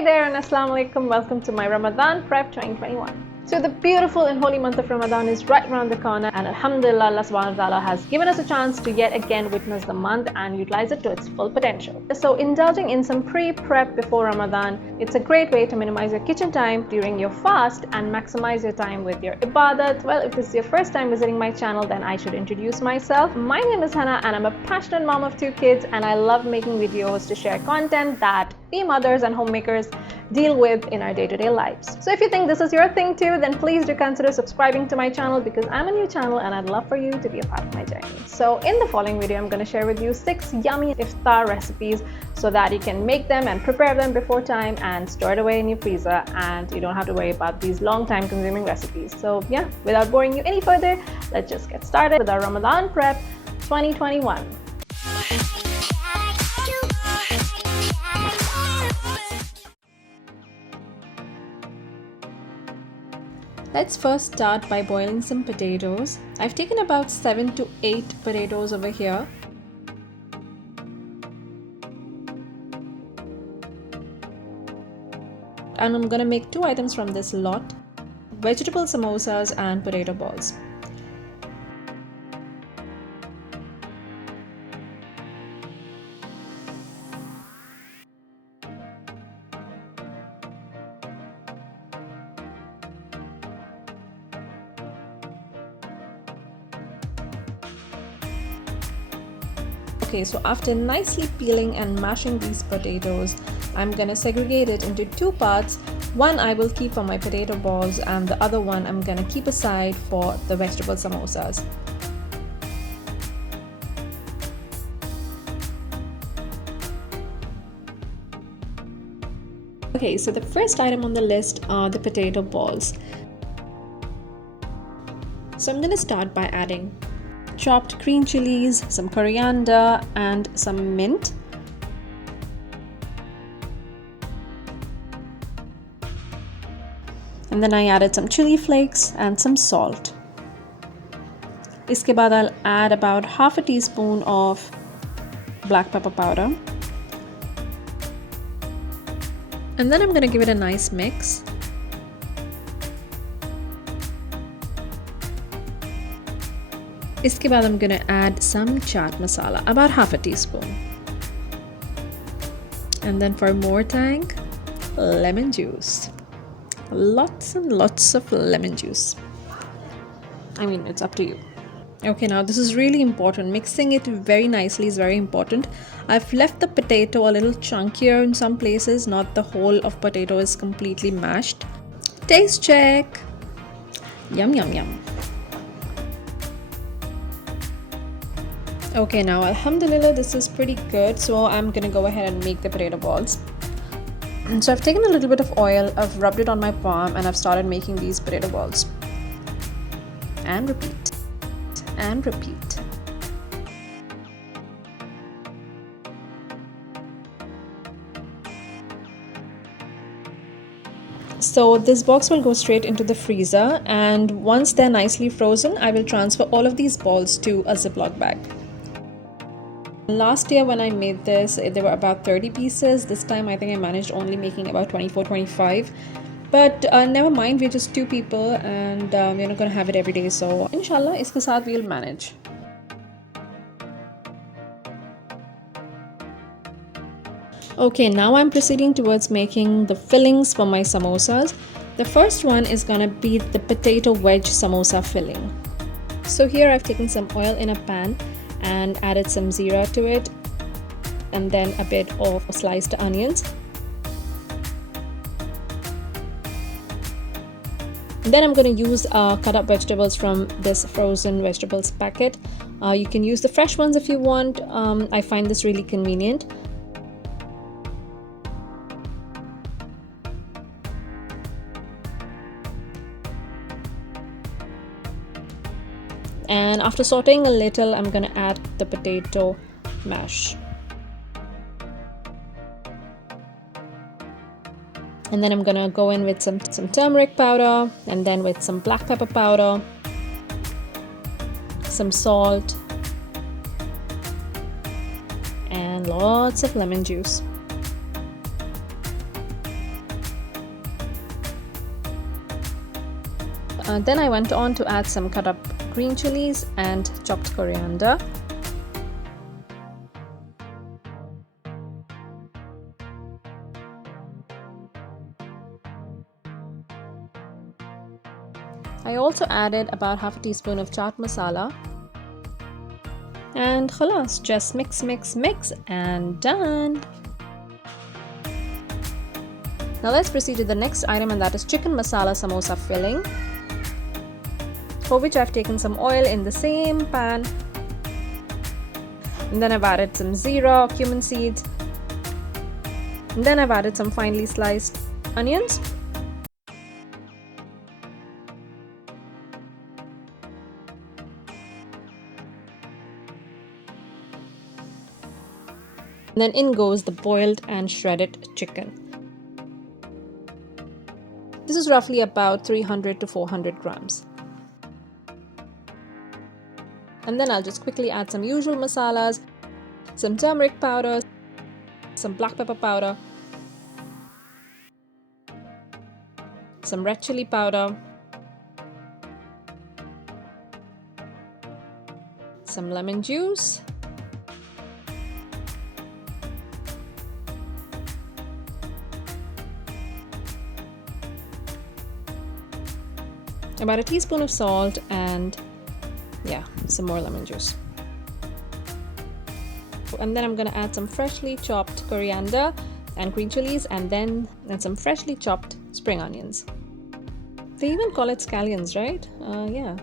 Hi there and Assalamualikum. Welcome to my Ramadan Prep 2021. So the beautiful and holy month of Ramadan is right around the corner, and Alhamdulillah, Allah subhanahu wa ta'ala has given us a chance to yet again witness the month and utilize it to its full potential. So indulging in some pre-prep before Ramadan, it's a great way to minimize your kitchen time during your fast and maximize your time with your Ibadah. Well, if this is your first time visiting my channel, then I should introduce myself. My name is Hannah and I'm a passionate mom of 2 kids, and I love making videos to share content that we mothers and homemakers deal with in our day-to-day lives. So if you think this is your thing too, then please do consider subscribing to my channel, because I'm a new channel and I'd love for you to be a part of my journey. So in the following video, I'm going to share with you 6 yummy iftar recipes so that you can make them and prepare them before time and store it away in your freezer, and you don't have to worry about these long time consuming recipes. So yeah, without boring you any further, let's just get started with our Ramadan Prep 2021. Let's first start by boiling some potatoes. I've taken about 7 to 8 potatoes over here. And I'm gonna make 2 items from this lot: vegetable samosas and potato balls. Okay, so after nicely peeling and mashing these potatoes, I'm gonna segregate it into 2 parts. One I will keep for my potato balls, and the other one I'm gonna keep aside for the vegetable samosas. Okay, so the first item on the list are the potato balls. So I'm gonna start by adding chopped green chilies, some coriander, and some mint. And then I added some chili flakes and some salt. Iske baad I'll add about half a teaspoon of black pepper powder. And then I'm going to give it a nice mix. Iske baad I'm going to add some chaat masala, about half a teaspoon. And then for more tang, lemon juice. Lots and lots of lemon juice. I mean, it's up to you. Okay, now this is really important. Mixing it very nicely is very important. I've left the potato a little chunkier in some places, not the whole of potato is completely mashed. Taste check. Yum, yum, yum. Okay, now alhamdulillah, this is pretty good. So I'm gonna go ahead and make the potato balls. So I've taken a little bit of oil, I've rubbed it on my palm, and I've started making these potato balls. And repeat. And repeat. So this box will go straight into the freezer, and once they're nicely frozen, I will transfer all of these balls to a Ziploc bag. Last year when I made this, there were about 30 pieces. This time I think I managed only making about 24-25. But never mind, we're just 2 people and we're not going to have it every day. So Insha Allah, iske saath we'll manage. Okay, now I'm proceeding towards making the fillings for my samosas. The first one is going to be the potato wedge samosa filling. So here I've taken some oil in a pan and added some zira to it, and then a bit of sliced onions. Then I'm going to use cut up vegetables from this frozen vegetables packet. You can use the fresh ones if you want. I find this really convenient. And after sauteing a little, I'm going to add the potato mash. And then I'm going to go in with some turmeric powder, and then with some black pepper powder, some salt, and lots of lemon juice. Then I went on to add some cut up green chilies and chopped coriander. I also added about half a teaspoon of chaat masala. And khalas, just mix, mix, mix and done. Now let's proceed to the next item, and that is chicken masala samosa filling, for which I've taken some oil in the same pan. And then I've added some zira, cumin seeds. And then I've added some finely sliced onions. And then in goes the boiled and shredded chicken. This is roughly about 300 to 400 grams. And then I'll just quickly add some usual masalas, some turmeric powder, some black pepper powder, some red chili powder, some lemon juice, about a teaspoon of salt, and some more lemon juice. And then I'm going to add some freshly chopped coriander and green chilies, and some freshly chopped spring onions. They even call it scallions, right? Yeah.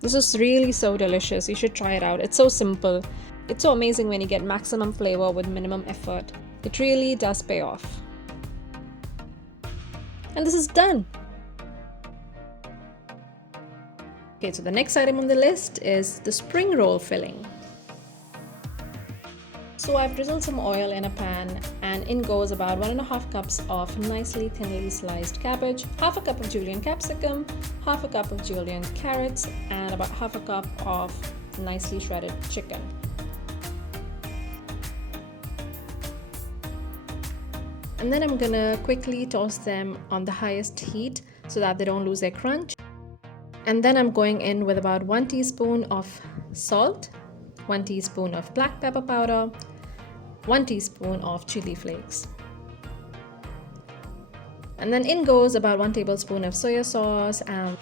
This is really so delicious. You should try it out. It's so simple. It's so amazing when you get maximum flavor with minimum effort. It really does pay off. And this is done. Okay, so the next item on the list is the spring roll filling. So I've drizzled some oil in a pan, and in goes about 1.5 cups of nicely thinly sliced cabbage, half a cup of julienne capsicum, half a cup of julienne carrots, and about half a cup of nicely shredded chicken. And then I'm gonna quickly toss them on the highest heat so that they don't lose their crunch. And then I'm going in with about 1 teaspoon of salt, 1 teaspoon of black pepper powder, 1 teaspoon of chili flakes. And then in goes about 1 tablespoon of soya sauce, and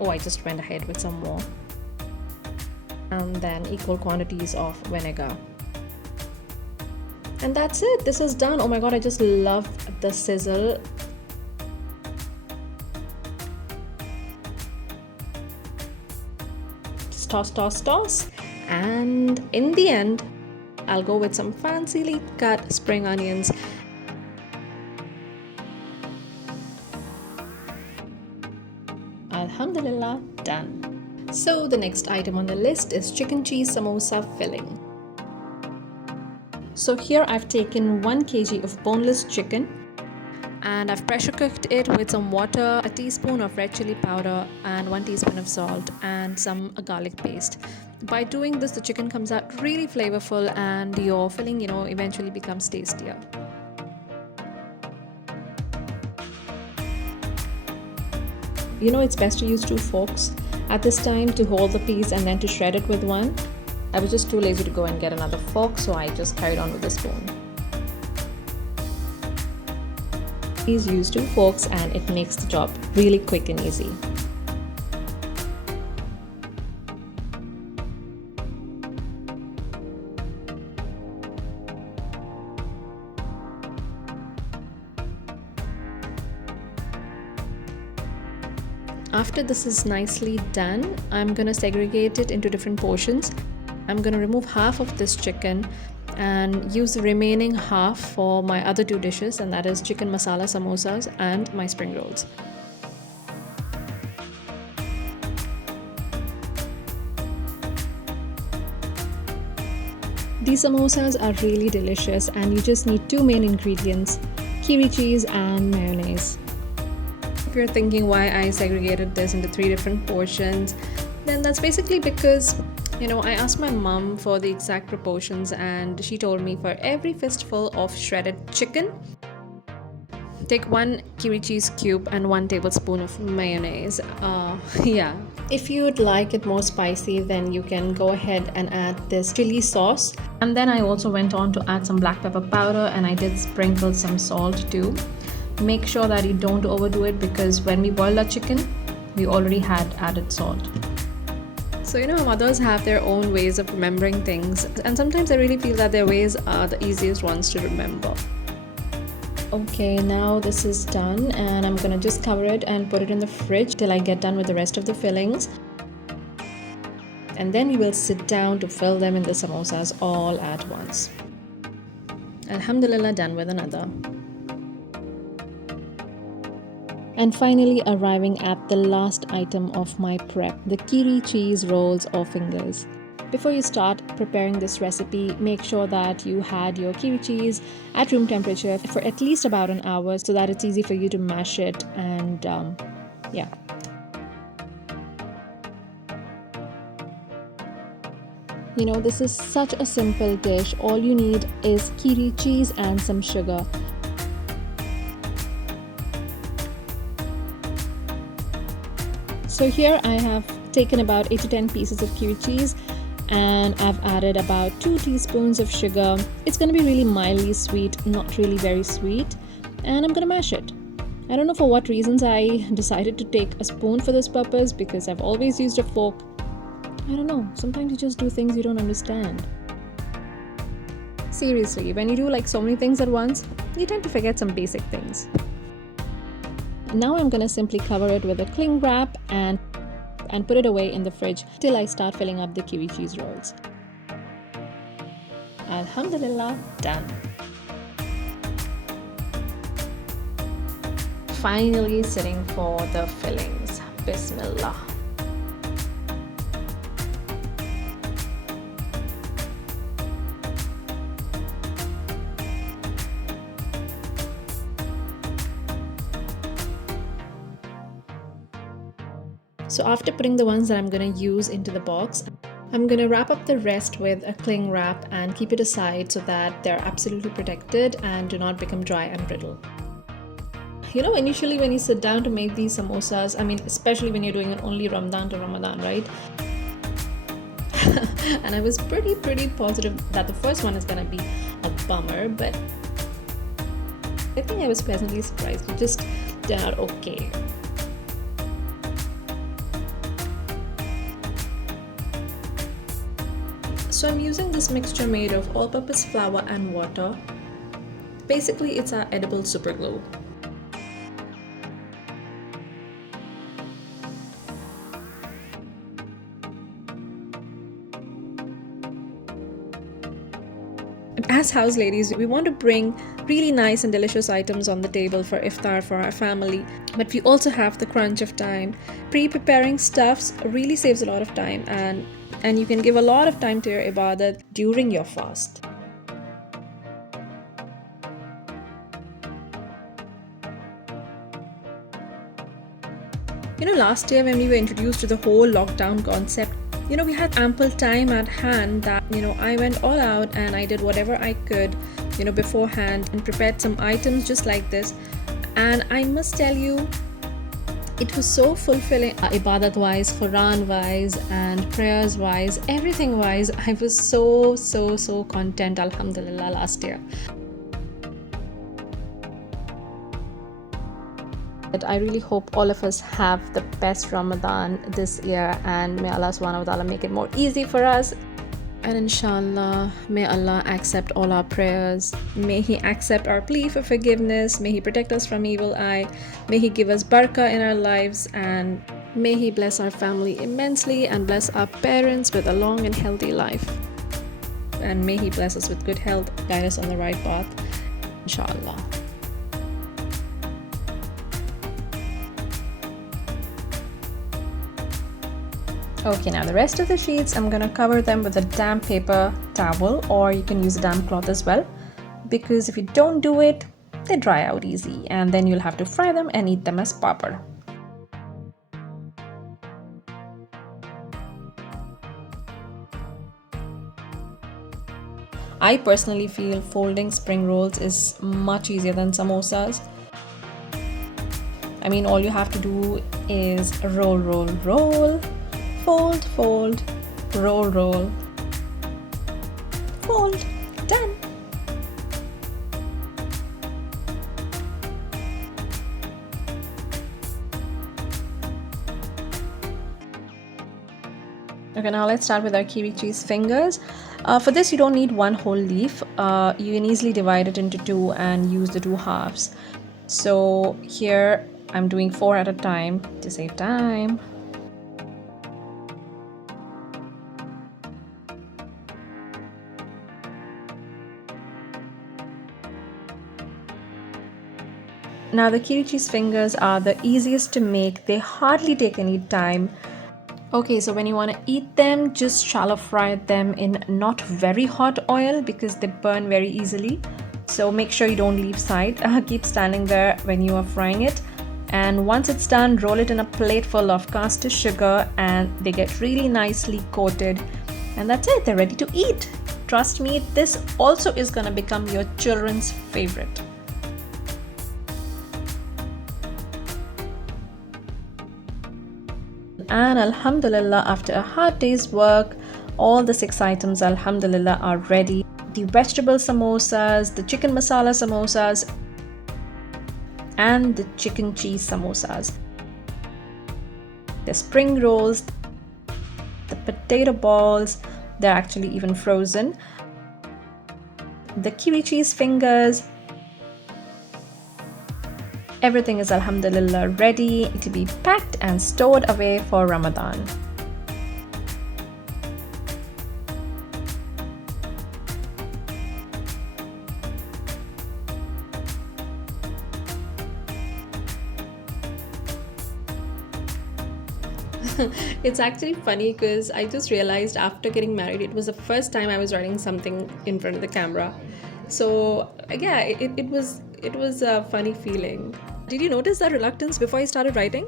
I just went ahead with some more. And then equal quantities of vinegar. And that's it. This is done. Oh my god, I just love the sizzle. Just toss, toss, toss. And in the end, I'll go with some fancily cut spring onions. Alhamdulillah, done. So the next item on the list is chicken cheese samosa filling. So here I've taken 1 kg of boneless chicken, and I've pressure cooked it with some water, a teaspoon of red chili powder, and 1 teaspoon of salt, and some garlic paste. By doing this, the chicken comes out really flavorful, and your filling, eventually becomes tastier. It's best to use 2 forks at this time to hold the piece and then to shred it with one. I was just too lazy to go and get another fork, so I just carried on with a spoon. Please use 2 forks and it makes the job really quick and easy. After this is nicely done, I'm going to segregate it into different portions. I'm going to remove half of this chicken and use the remaining half for my other 2 dishes, and that is chicken masala samosas and my spring rolls. These samosas are really delicious, and you just need 2 main ingredients: kiwi cheese and mayonnaise. If you're thinking why I segregated this into 3 different portions, then that's basically because I asked my mom for the exact proportions, and she told me for every fistful of shredded chicken, Take 1 kiwi cheese cube and 1 tablespoon of mayonnaise. Yeah. If you'd like it more spicy, then you can go ahead and add this chili sauce. And then I also went on to add some black pepper powder, and I did sprinkle some salt too. Make sure that you don't overdo it, because when we boiled our chicken, we already had added salt. So mothers have their own ways of remembering things, and sometimes I really feel that their ways are the easiest ones to remember. Okay, now this is done, and I'm gonna just cover it and put it in the fridge till I get done with the rest of the fillings. And then we will sit down to fill them in the samosas all at once. Alhamdulillah, done with another. And finally arriving at the last item of my prep, the kiwi cheese rolls or fingers. Before you start preparing this recipe, make sure that you had your kiwi cheese at room temperature for at least about an hour, so that it's easy for you to mash it. And yeah. This is such a simple dish. All you need is kiwi cheese and some sugar. So here I have taken about 8 to 10 pieces of kiwi cheese, and I've added about 2 teaspoons of sugar. It's going to be really mildly sweet, not really very sweet, and I'm going to mash it. I don't know for what reasons I decided to take a spoon for this purpose, because I've always used a fork. I don't know, sometimes you just do things you don't understand. Seriously, when you do like so many things at once, you tend to forget some basic things. Now I'm going to simply cover it with a cling wrap and put it away in the fridge till I start filling up the kiwi cheese rolls. Alhamdulillah, done. Finally sitting for the fillings. Bismillah. So after putting the ones that I'm going to use into the box, I'm going to wrap up the rest with a cling wrap and keep it aside so that they're absolutely protected and do not become dry and brittle. Initially when you sit down to make these samosas, especially when you're doing it only Ramadan to Ramadan, right? And I was pretty positive that the first one is going to be a bummer, but I think I was pleasantly surprised. It just turned out okay. So I'm using this mixture made of all-purpose flour and water. Basically, it's our edible super glue. As house ladies, we want to bring really nice and delicious items on the table for iftar for our family, but we also have the crunch of time. Pre-preparing stuffs really saves a lot of time, and you can give a lot of time to your ibadah during your fast. Last year when we were introduced to the whole lockdown concept, we had ample time at hand that, I went all out and I did whatever I could, beforehand, and prepared some items just like this. And I must tell you, it was so fulfilling, ibadat wise, Quran wise, and prayers wise, everything wise. I was so content, alhamdulillah, last year. But I really hope all of us have the best Ramadan this year, and may Allah subhanahu wa ta'ala make it more easy for us. And inshallah, may Allah accept all our prayers. May He accept our plea for forgiveness. May He protect us from evil eye. May He give us barakah in our lives, and may He bless our family immensely and bless our parents with a long and healthy life. And may He bless us with good health, guide us on the right path, inshallah. Okay, now the rest of the sheets, I'm going to cover them with a damp paper towel, or you can use a damp cloth as well, because if you don't do it, they dry out easy, and then you'll have to fry them and eat them as papad. I personally feel folding spring rolls is much easier than samosas. I mean, all you have to do is roll, roll, roll, fold, fold, roll, roll, fold. Done. Okay, now let's start with our kiwi cheese fingers. For this, you don't need one whole leaf. You can easily divide it into two and use the two halves. So here I'm doing 4 at a time to save time. Now the kiwi cheese fingers are the easiest to make. They hardly take any time. Okay, so when you want to eat them, just shallow fry them in not very hot oil because they burn very easily. So make sure you don't leave side. Keep standing there when you are frying it. And once it's done, roll it in a plate full of caster sugar and they get really nicely coated. And that's it, they're ready to eat. Trust me, this also is going to become your children's favorite. And alhamdulillah, after a hard day's work, all the 6 items alhamdulillah are ready. The vegetable samosas, the chicken masala samosas, and the chicken cheese samosas. The spring rolls, the potato balls, they're actually even frozen. The kiwi cheese fingers. Everything is alhamdulillah ready to be packed and stored away for Ramadan. It's actually funny because I just realized after getting married, it was the first time I was writing something in front of the camera. So yeah, it was a funny feeling. Did you notice that reluctance before I started writing?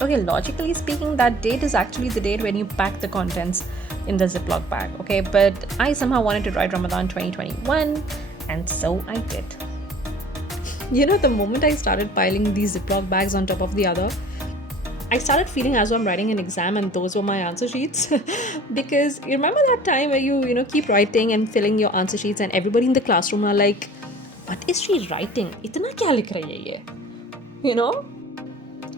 Okay, logically speaking, that date is actually the date when you pack the contents in the Ziploc bag, okay? But I somehow wanted to write Ramadan 2021, and so I did. You know, the moment I started piling these Ziploc bags on top of the other, I started feeling as though I'm writing an exam and those were my answer sheets. Because you remember that time where you keep writing and filling your answer sheets and everybody in the classroom are like, what is she writing? Itna kya likh rahi hai ye? You know?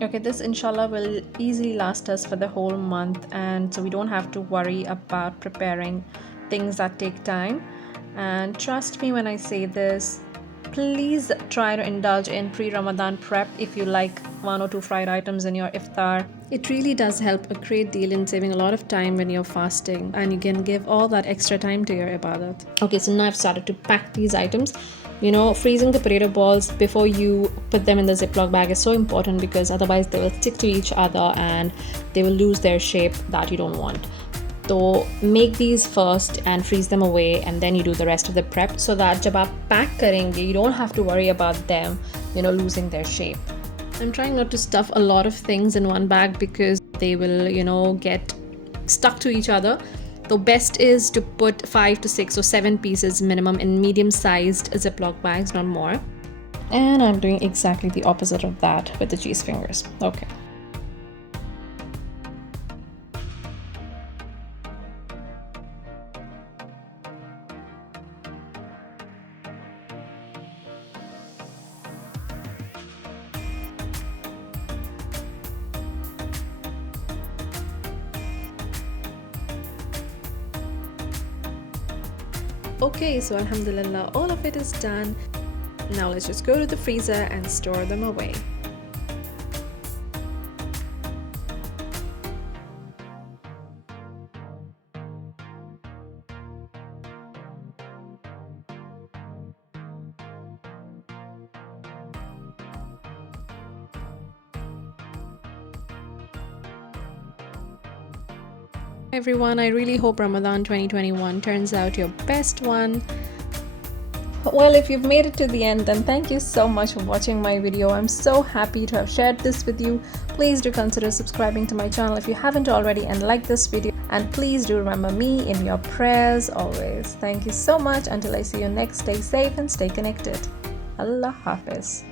Okay, this inshallah will easily last us for the whole month, and so we don't have to worry about preparing things that take time. And trust me when I say this, please try to indulge in pre-Ramadan prep if you like 1 or 2 fried items in your iftar. It really does help a great deal in saving a lot of time when you're fasting, and you can give all that extra time to your ibadah. Okay, so now I've started to pack these items. You know, freezing the potato balls before you put them in the Ziploc bag is so important because otherwise they will stick to each other and they will lose their shape that you don't want. So make these first and freeze them away, and then you do the rest of the prep so that jab aap pack karenge, you don't have to worry about them, losing their shape. I'm trying not to stuff a lot of things in one bag because they will, get stuck to each other. The best is to put 5 to 6 or 7 pieces minimum in medium-sized Ziploc bags, not more. And I'm doing exactly the opposite of that with the cheese fingers. Okay. Okay, so alhamdulillah, all of it is done. Now let's just go to the freezer and store them away. Everyone, I really hope Ramadan 2021 turns out your best one. Well, if you've made it to the end, then thank you so much for watching my video. I'm so happy to have shared this with you. Please do consider subscribing to my channel if you haven't already, and like this video, and please do remember me in your prayers always. Thank you so much. Until I see you next, stay safe and stay connected. Allah Hafiz.